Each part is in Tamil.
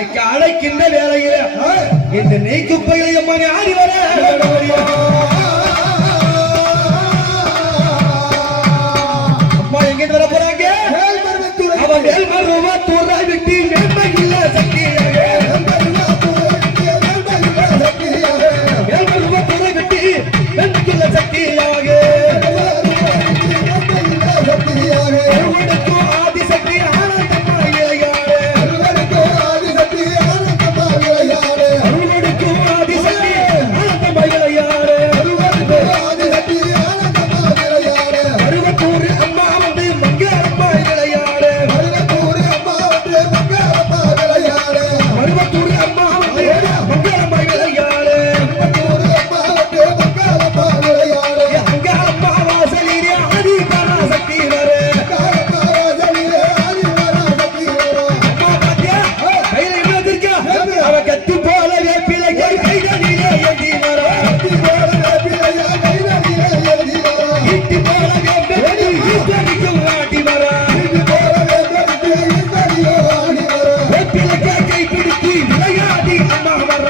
இன்னைக்கு அழைக்கின்ற வேலையில இந்த நெய் குப்பைகளை அம்மா ஆடி வர அம்மா எங்கிட்டு வர போறாங்க அவன் மேல்மருவத்தூர் விட்டு மேன்மை இல்ல சக்தியாக மேல்மருவத்தூரை விட்டு மேன்மை இல்ல சக்தியாக ஆதிசக்தி ஆனந்தமா இளையாடு அருவனுக்கும் ஆதிசக்தி ஆனந்தமா இளையாடு அருவத்தூர் அம்மா வந்து மங்களம்மா இளையாடு அருவத்தூர் அம்மா வந்து மங்களம்மா இளையாடு அங்க அம்மா வாசலிலே ஆதி பராசக்தி வர அம்மா பாத்தியா கையில என்ன வச்சிருக்கா அவ கத்தி போல வேப்பிலையை கைதனிலே ஏந்தி வர இட்டி போல வேப்பிலை ஈட்டடிக்கும் ஆடி வர வேப்பிலையை கை பிடித்து விளையாடி அம்மா வர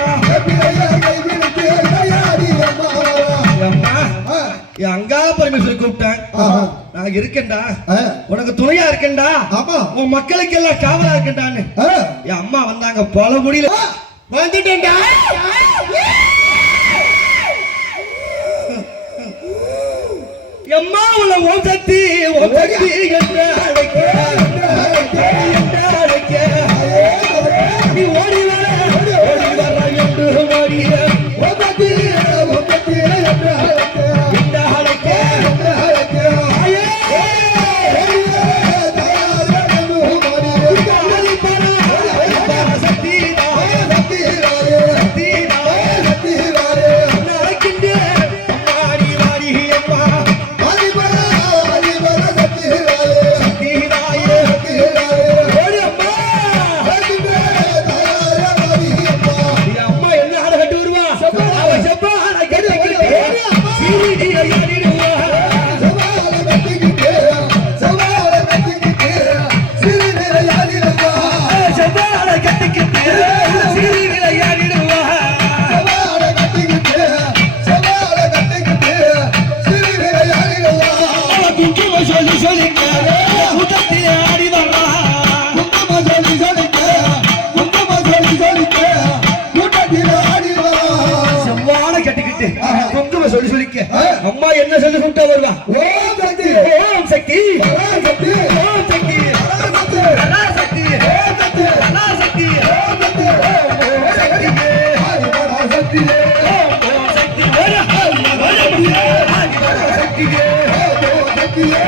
என் அங்காள பரமேஸ்வரர் கூப்பிட்டேன் நான் இருக்கேன்டா உனக்கு துணையா இருக்கேன்டா உன் மக்களுக்கு எல்லாம் காவலா இருக்கேன்டான்னு என் அம்மா வந்தாங்க போல முடியல வந்துட்டேன்டா எம்மா உள்ள ஓம் சக்தி என்று அழைக்க நீ ஓடி வர என்று ஓடிய ஓம் சக்தி என்று அழைக்க அம்மா என்ன சொல்லி கூப்பிட்டா வருவா ஓம் சக்தி ஓம் சக்தி ஓம் சக்தி ஓம் சக்தி ஓம் சக்தி ஓம் சக்தி ஓம் சக்தி ஓம் சக்தி ஓம் சக்தி ஓம் சக்தி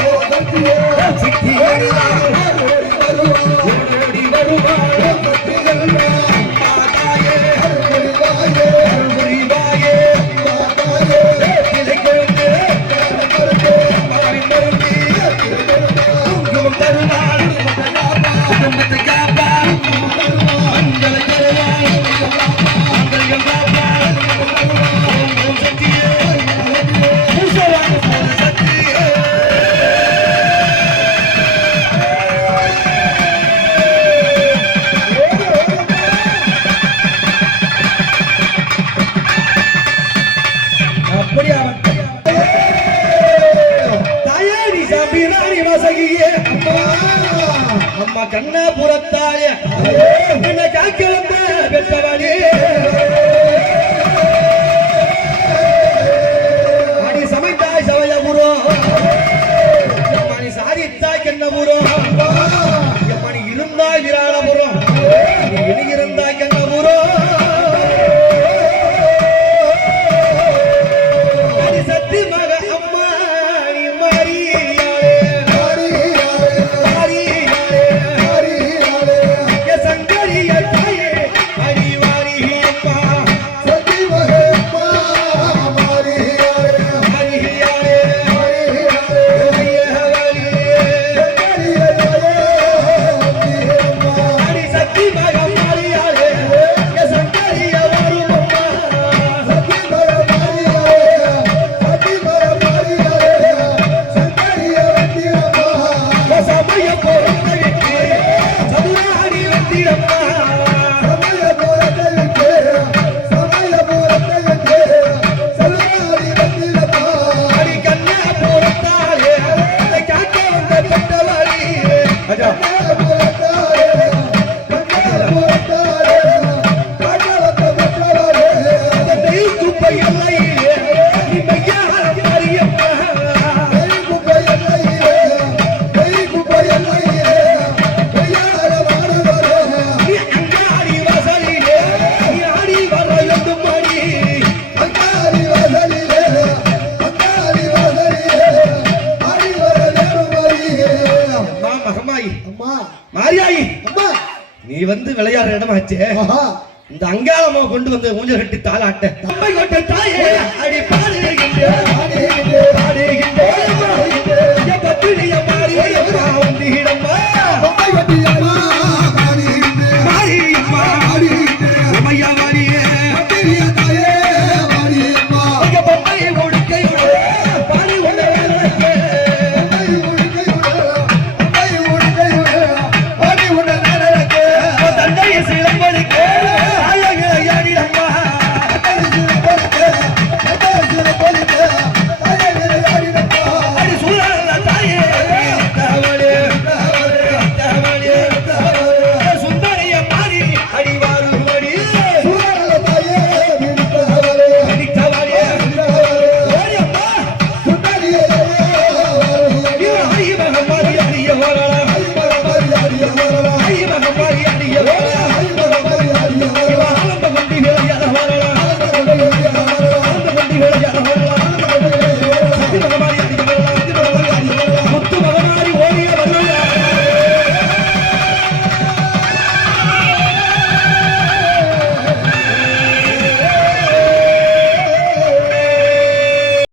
ஓம் சக்தி சக்தி ஓடி வருவா அம்மா கண்ணா புறத்தாய என்ன காக்கிழந்த பெற்றவனே மணி சமைத்தாய் சவயபுரம் மணி சாதித்தாய் கண்ணபுரம் மணி இருந்தாய் விராடபுரம் இனி இருந்தாய் கண்ணபுரம் மணி சத்தி மக அம்மா நீ மாறி மாரியாயி அம்மா நீ வந்து விளையாடுற இடமாச்சே ஆஹா இந்த அங்காளம்மா கொண்டு வந்து ஊஞ்சல் கட்டி தாளாட்ட தம்பை கொட்ட தாயே